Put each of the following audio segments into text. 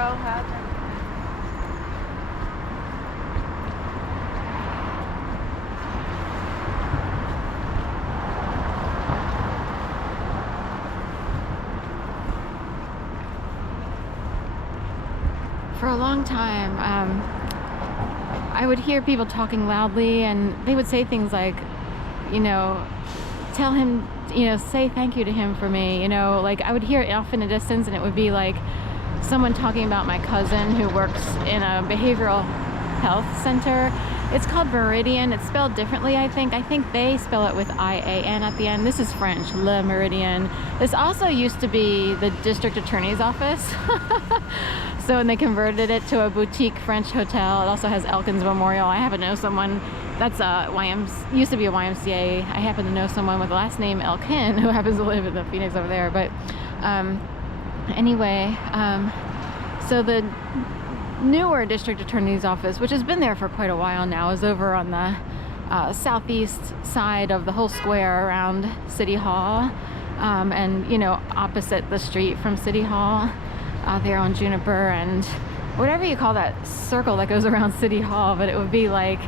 Stroll hat. For a long time, I would hear people talking loudly, and they would say things like, tell him, say thank you to him for me, like I would hear it off in the distance, and it would be like someone talking about my cousin who works in a behavioral health center. It's called Meridian. It's spelled differently, I think. I think they spell it with I-A-N at the end. This is French, Le Meridian. This also used to be the district attorney's office. So, and they converted it to a boutique French hotel. It also has Elkins Memorial. I happen to know someone that's used to be a YMCA. I happen to know someone with the last name Elkin who happens to live in the Phoenix over there. But anyway, so the newer district attorney's office, which has been there for quite a while now, is over on the southeast side of the whole square around City Hall, and opposite the street from City Hall, there on Juniper and whatever you call that circle that goes around City Hall, but it would be like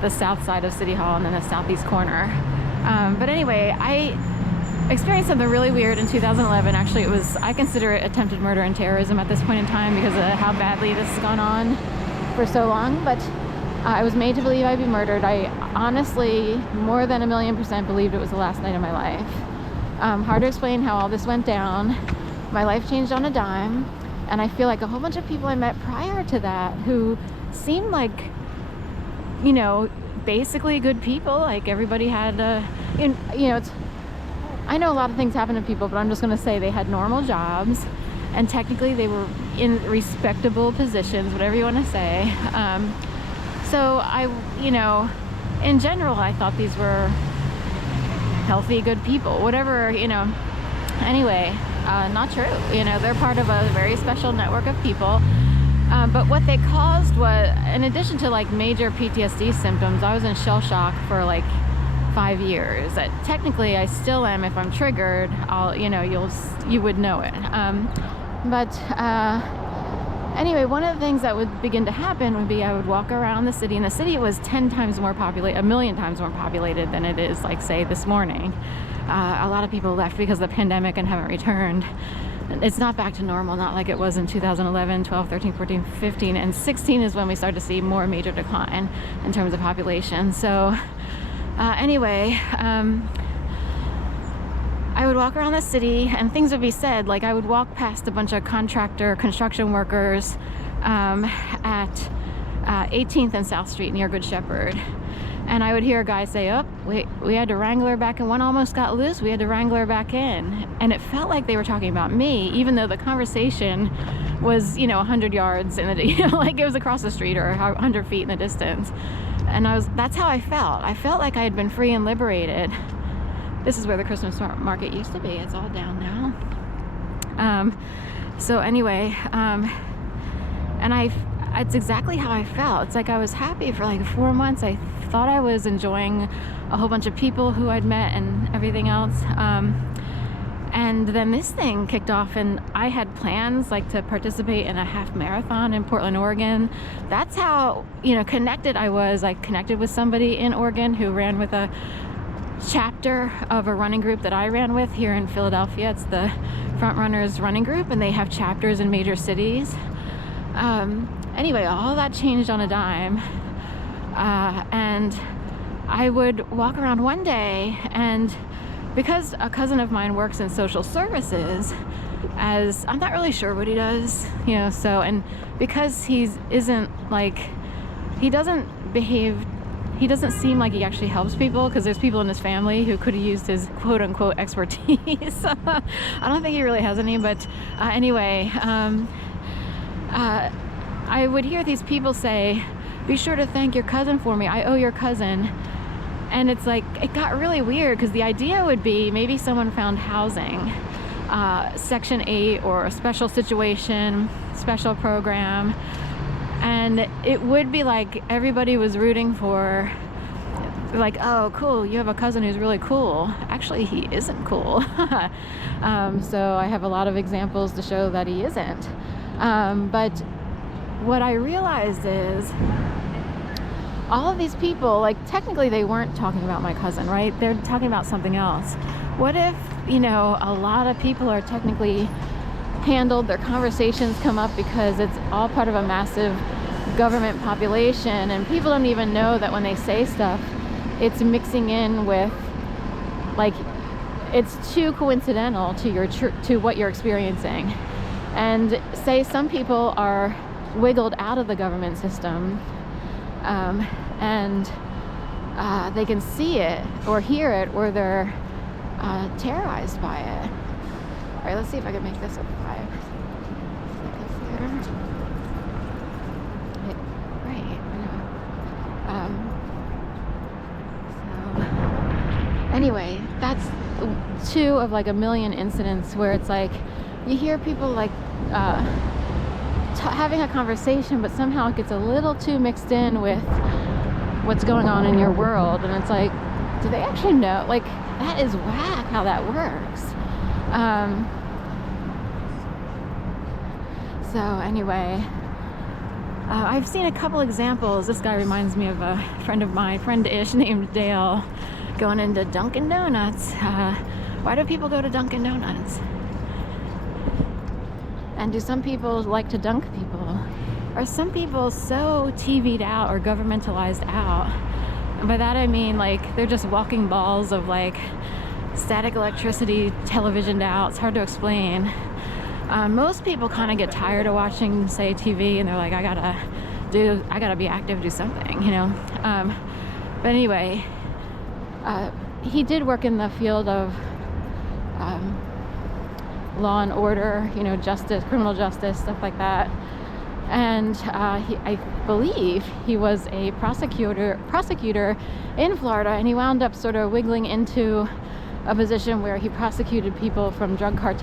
the south side of City Hall and then the southeast corner. But anyway, I experienced something really weird in 2011. Actually, I consider it attempted murder and terrorism at this point in time because of how badly this has gone on for so long. But I was made to believe I'd be murdered. I honestly, more than 1,000,000% believed it was the last night of my life. Hard to explain how all this went down. My life changed on a dime, and I feel like a whole bunch of people I met prior to that who seemed like, basically good people. Like everybody had, I know a lot of things happen to people, but I'm just going to say they had normal jobs, and technically they were in respectable positions, whatever you want to say. So I, in general, I thought these were healthy, good people, whatever, Anyway, not true. They're part of a very special network of people. But what they caused was, in addition to like major PTSD symptoms, I was in shell shock for like 5 years. Technically, I still am. If I'm triggered, you would know it. Anyway, one of the things that would begin to happen would be I would walk around the city, and the city was 10 times more populated, 1,000,000 times more populated than it is, like, say, this morning. A lot of people left because of the pandemic and haven't returned. It's not back to normal, not like it was in 2011, 12, 13, 14, 15, and 16 is when we started to see more major decline in terms of population. So anyway, I would walk around the city and things would be said, like I would walk past a bunch of construction workers at 18th and South Street near Good Shepherd. And I would hear a guy say, oh, we had to wrangle her back in. One almost got loose. We had to wrangle her back in. And it felt like they were talking about me, even though the conversation was, 100 yards in the, like it was across the street or 100 feet in the distance. And that's how I felt. I felt like I had been free and liberated. This is where the Christmas market used to be. It's all down now. So anyway, it's exactly how I felt. It's like I was happy for like 4 months. I thought I was enjoying a whole bunch of people who I'd met and everything else. And then this thing kicked off, and I had plans like to participate in a half marathon in Portland, Oregon. That's how, connected I was. I connected with somebody in Oregon who ran with a chapter of a running group that I ran with here in Philadelphia. It's the Front Runners running group, and they have chapters in major cities. Anyway, all that changed on a dime, and I would walk around one day, and because a cousin of mine works in social services, as I'm not really sure what he does, and because he doesn't seem like he actually helps people, because there's people in his family who could have used his quote-unquote expertise. I don't think he really has any, but anyway, I would hear these people say, be sure to thank your cousin for me. I owe your cousin. And it's like, it got really weird, because the idea would be maybe someone found housing, Section 8 or a special situation, special program. And it would be like everybody was rooting for, like, oh, cool, you have a cousin who's really cool. Actually, he isn't cool. So I have a lot of examples to show that he isn't. But what I realized is all of these people, like, technically they weren't talking about my cousin, right? They're talking about something else. What if, you know, a lot of people are technically handled, their conversations come up because it's all part of a massive government population, and people don't even know that when they say stuff, it's mixing in with, like, it's too coincidental to what you're experiencing. And say some people are wiggled out of the government system, and they can see it or hear it, or they're terrorized by it. All right, let's see if I can make this a 5 seconds here. Right. So anyway, that's 2 of like a million incidents where it's like you hear people like having a conversation, but somehow it gets a little too mixed in with what's going on in your world, and it's like, do they actually know? Like, that is whack how that works. So anyway, I've seen a couple examples. This guy reminds me of a friend of mine, friend-ish, named Dale, going into Dunkin' Donuts. Why do people go to Dunkin' Donuts? And do some people like to dunk people? Are some people so TV'd out or governmentalized out? And by that I mean, like, they're just walking balls of like static electricity televisioned out. It's hard to explain. Most people kind of get tired of watching, say, TV, and they're like, I gotta be active, do something, you know. But anyway, he did work in the field of law and order, you know, justice, criminal justice, stuff like that. And I believe he was a prosecutor in Florida, and he wound up sort of wiggling into a position where he prosecuted people from drug cartels